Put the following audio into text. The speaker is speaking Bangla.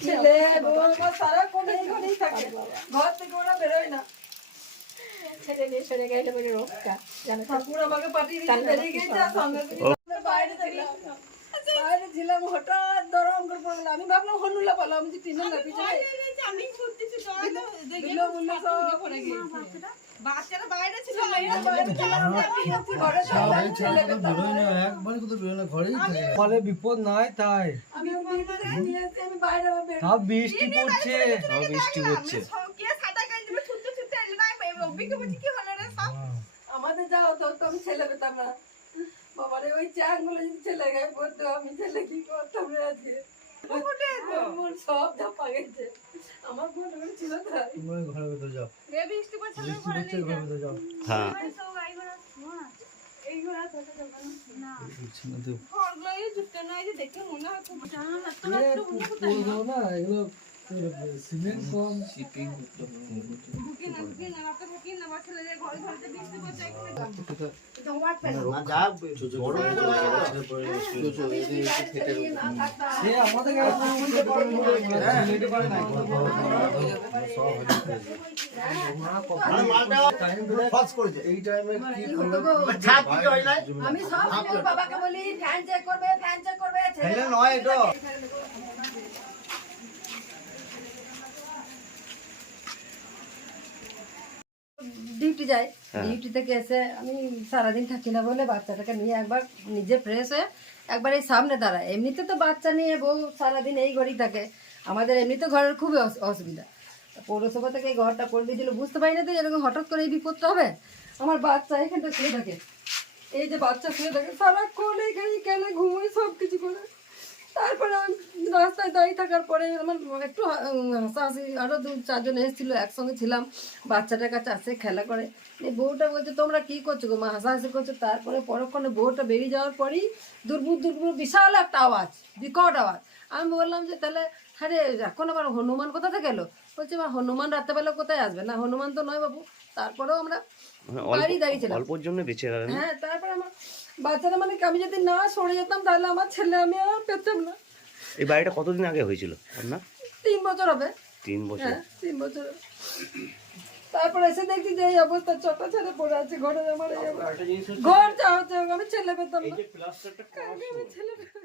ছেলে বউ আমার সারা এই ঘরেই থাকে। ঘর থেকে ওরা বেরোয় না। ছেলে নিয়ে সরে গেলে বলে রক্ষা জানো ঠাকুর আমাকে পাঠিয়ে দিয়েছে বেরিয়ে গেছে আর সঙ্গে সঙ্গে বাইরে ছিলাম বাইরে ছিলাম হঠাৎ দরম করে পড়ল আমি ভাবলাম হনুলা পালো আমি যে পিছনে না পিছনে দিল বলল সব বাচ্চারা বাইরে ছিল বাইরে ছিলাম, আমি যাচ্ছি ঘরে সবাই ছেলে ফলে বিপদ নাই তাই। আমি আমি সব বৃষ্টি পড়ছে। সব বৃষ্টি হচ্ছে কে সাদা গাইতে ছুটতে ছুটতে এলো না অভিজ্ঞ বলছি কি হলো রে সব? আমাদের যা হতো তো আমি ছেলে পেতাম না। বাবারে ওই চ্যাংগুলো যদি ছেলে গায়ে পড়তো আমি ছেলে কি করতাম রে আজকে সব গেছে। আমার মন তাই। যাও। যাও। হ্যাঁ। মনে হয় না এগুলো সিমেন্ট কম কি আমি সব বাবাকে বলি ফ্যান চেক করবে ফ্যান চেক করবে নয় এটা। ডিউটি যাই। ডিউটি থেকে এসে আমি সারাদিন থাকি না বলে বাচ্চাটাকে নিয়ে একবার নিজে ফ্রেশ হয়ে একবার এই সামনে দাঁড়ায় এমনিতে তো বাচ্চা নিয়ে বউ সারাদিন এই ঘরেই থাকে। আমাদের এমনিতে ঘরের খুবই অস- অসুবিধা। পৌরসভা থেকে এই ঘরটা করে দিয়েছিল বুঝতে পারি না তো এরকম হঠাৎ করে এই বিপদটা হবে? আমার বাচ্চা এখানটা শুয়ে থাকে। এই যে বাচ্চা শুয়ে থাকে সারাক্ষণ এখানে কেন ঘুমোয় সব কিছু করে? তারপরে আমি রাস্তায় দাঁড়িয়ে থাকার পরে আমার একটু হাসাহাসি আরও দু চারজন এসেছিল একসঙ্গে ছিলাম বাচ্চাটার কাছে আসে খেলা করে। এই বউটা বলছে তোমরা কি করছ গো মা? হাসাহাসি করছ। তারপরে পরক্ষণে বউটা বেরিয়ে যাওয়ার পরেই দুর্বুর দুর্বুর বিশাল একটা আওয়াজ বিকট আওয়াজ। আমি বললাম যে তাহলে হ্যাঁ রে এখন আবার হনুমান কোথা থেকে এলো? বলছে মা হনুমান রাত্রেবেলা কোথায় আসবে? না হনুমান তো নয় বাবু। তারপরেও আমরা মানে বাড়ি দাঁড়িয়েছিলাম অল্পর জন্য বেঁচে হ্যাঁ তারপরে আমার বাচ্চারা মানে কি আমি যদি না সরে যেতাম তাহলে আমার ছেলে আমি আর পেতাম না। এই বাড়িটা কতদিন আগে হয়েছিল আপনার? তিন বছর হবে। তিন বছর। হ্যাঁ তিন বছর তারপর এসে দেখছি যে এই অবস্থা চটা ছেড়ে পড়ে আছে ঘরে আমার। ঘর যা হচ্ছে আমি ছেলে পেতাম না। আমি ছেলে পেতাম